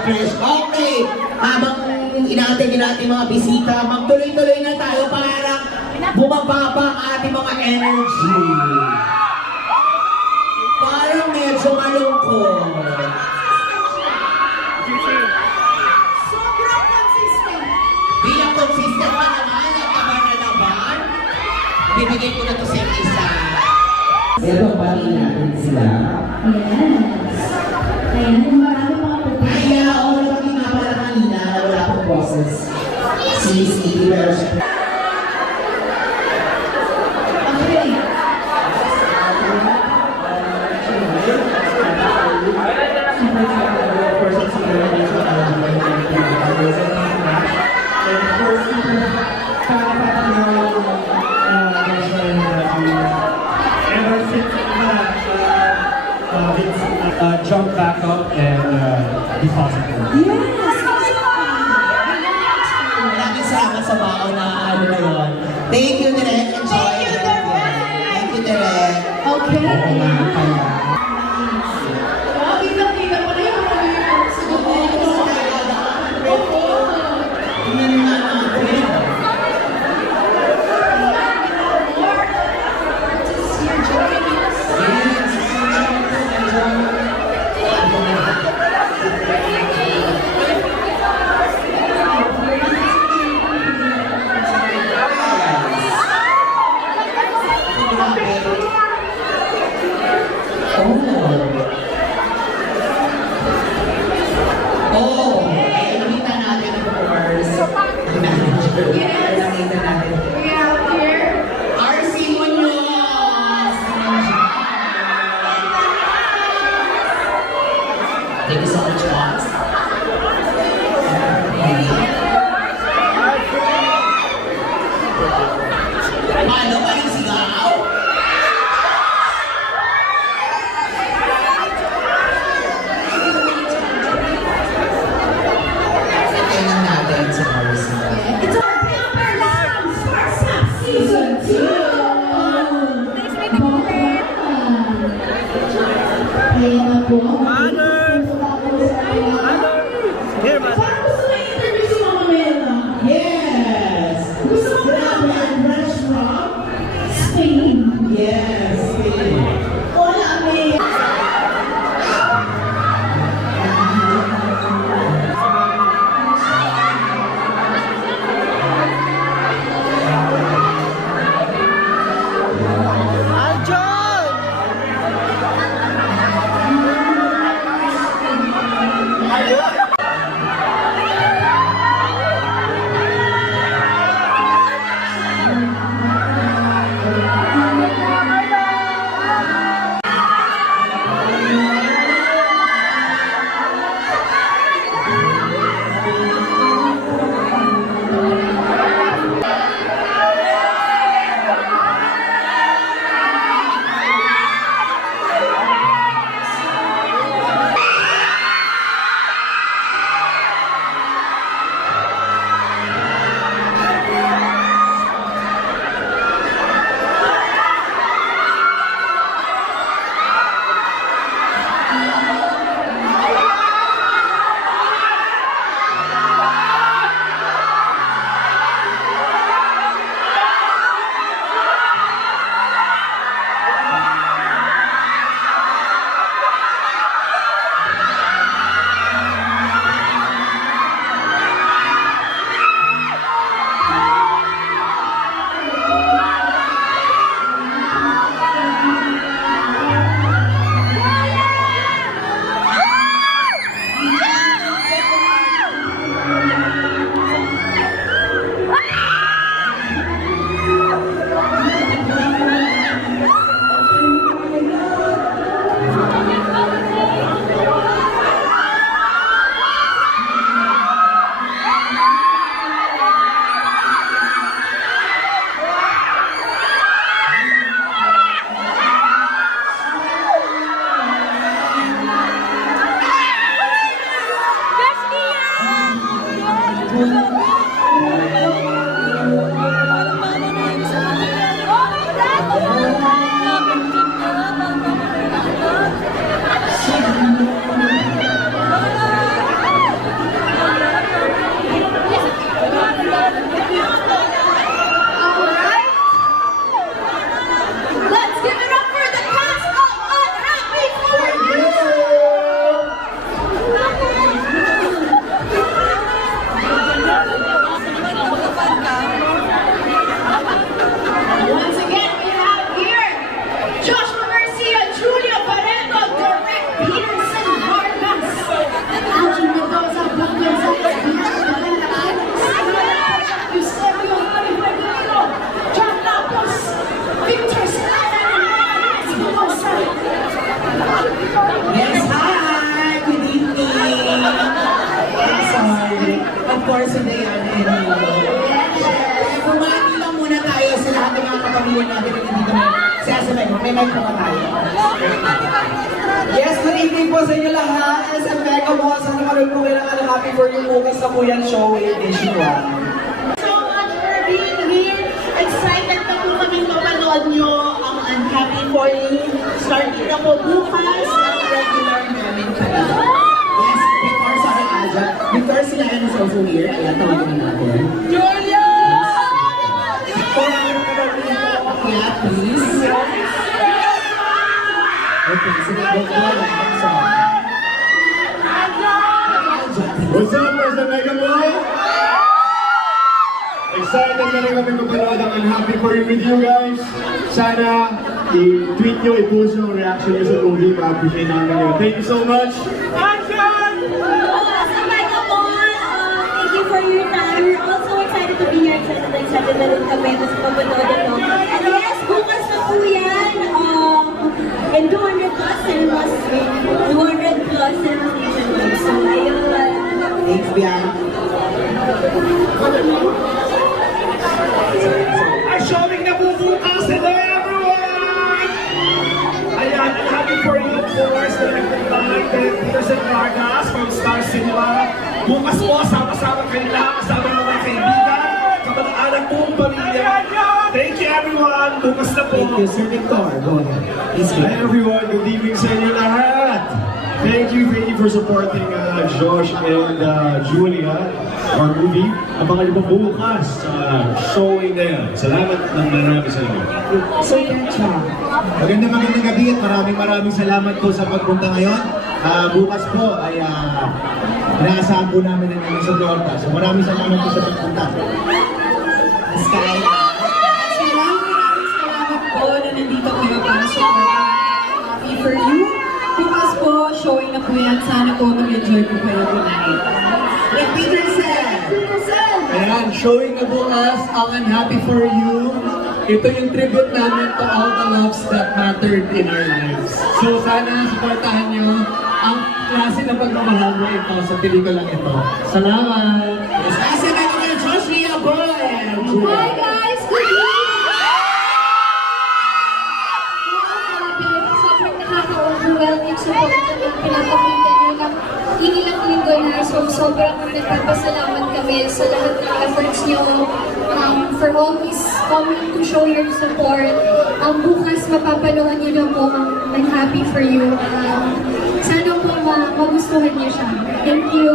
Trish. Okay, habang inaantay natin mga bisita, magtuloy-tuloy na tayo para bumababa ang ating mga energy. Parang medyo malungkot. Sobrang consistent. Bilang consistent pa naman at naman na naman, bibigay ko na to sa isa. Pero pati natin sila. Yes. Ayan, marami mga pagkakas. Kaya ako nagpapin nga pala kanina na wala pong process. Si Stevie Welsh. Okay. Jump back up and be positive. Yes! Maraming salamat sa mga na ano na yun. Thank you, Direk. Enjoy. Thank you, Direk. Thank you, Direk. Okay. Oo nga pala. Oh, kita mo na yung Tingnan nga natin. Oh, eh, nakita natin of course. Yes. Nakita natin. We have here. RC Munoz! Thank you so much, Boss. Paano ba yung sigaw? Ito lang natin si RC. It's our Pamper Lamb Sparks Up Season 2! Ayan na po. Parang gusto na interview si Mama Mela. Yes! Gusto mo Grabe na ang fresh from Spain. yes! Hola, Ame. course, hindi yan. Bumati lang muna tayo sa lahat ng mga kapamilya natin na dito na sasabay mo. May mic pa tayo. Yes, good evening po sa inyo lahat. SM Mega Malls, ang naman po kailangan ng Happy for You movies na po yan show edition 1. So much for being here. Excited na po kami mapanood nyo ang Unhappy for You. Starting na po bukas ang regular namin pala. Yes, before sorry, Aja. Before sila yan is also here. Ayan, tawagin na natin. Julia! Kung ano ka ba dito, yeah, please. Okay, sige, go lang. So, What's up, Mr. Mega Boy? Excited na rin kami kapanood ang Unhappy for You with you guys. Sana i-tweet nyo, i-post yung reaction nyo sa movie. Ma-appreciate namin yun. Thank you so much. Sa Mega Mall, thank you for your time. We're also excited to be here. Excited na rin kami na sa pagpanood ito. And yes, bukas na po yan. And 200 plus cinemas. 200 plus cinemas. So, ayun. thanks, Bianca. Ay, showing na po bukas. Hello, everyone! Ayan, I'm happy for you, of course, directed by Peterson Vargas from Star Cinema. Bukas po, sama-sama kayo lahat, kasama ng mga kaibigan, kamag-anak buong pamilya. Thank you, everyone! Bukas na po. Thank you, Sir Victor. Go ahead. Please, Hi, everyone! Good evening sa inyo lahat! Thank you for supporting Josh and Julia, our movie. Abangan niyo po bukas sa showing na yan. Salamat ng marami sa inyo. So, Ketcha. Magandang gabi at maraming salamat po sa pagpunta ngayon. Bukas po ay inaasahan po namin ang inyong suporta. So maraming salamat po sa pagpunta. Sky. Maraming salamat po na nandito kayo para sa Happy for You. Bukas po, showing na po yan. Sana po mag-enjoy po kayo tonight. Rick Peterson. Ayan, showing na bukas ang Unhappy for You. Ito yung tribute namin to all the loves that mattered in our lives. So sana supportahan nyo ang klase ng pagmamahal mo ito sa pelikulang ito. Salamat! Asa na naman, Josh Ria Boy. Hi guys! Good evening! Sobrang nakaka-overwhelm yung support na pinapakita nyo ng inilang linggo na. So sobrang nagpapasalamat kami sa lahat ng efforts nyo for always coming to show your support. Bukas mapapanood nyo na po ang Happy for You. Sana po magustuhan nyo siya. Thank you!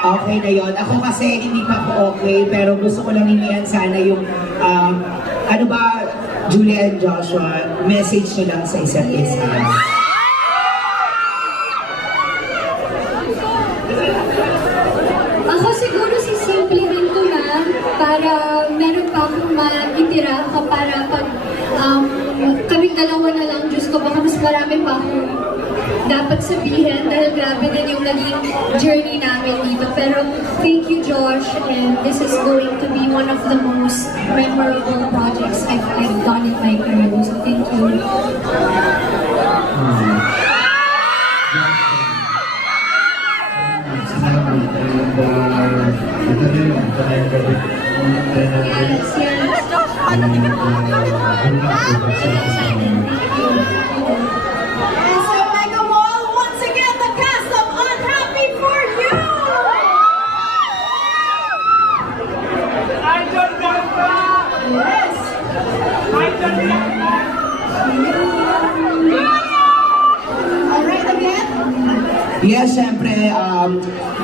Okay na yun. Ako kasi hindi pa ako okay, pero gusto ko lang hinihan sana yung, ano ba, Julia and Joshua, message nyo lang sa isa't isa. Ako siguro sisimplihan ko na para meron pa akong matitira para pag kaming dalawa na lang, Diyos ko, baka mas marami pa akong dapat sabihin dahil grabe din yung naging journey namin dito. Pero thank you, Josh, and this is going to be one of the most memorable projects I've done in my career. So thank you. Yes, yes. And so Mega Mall, once again, the cast of Unhappy for You! Yes! Alright again? Yes, syempre,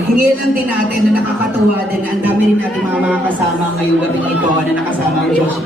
hingin lang din natin na nakakatuwa din na ang dami rin natin mga kasama ngayong gabi ito na nakasama ang Josh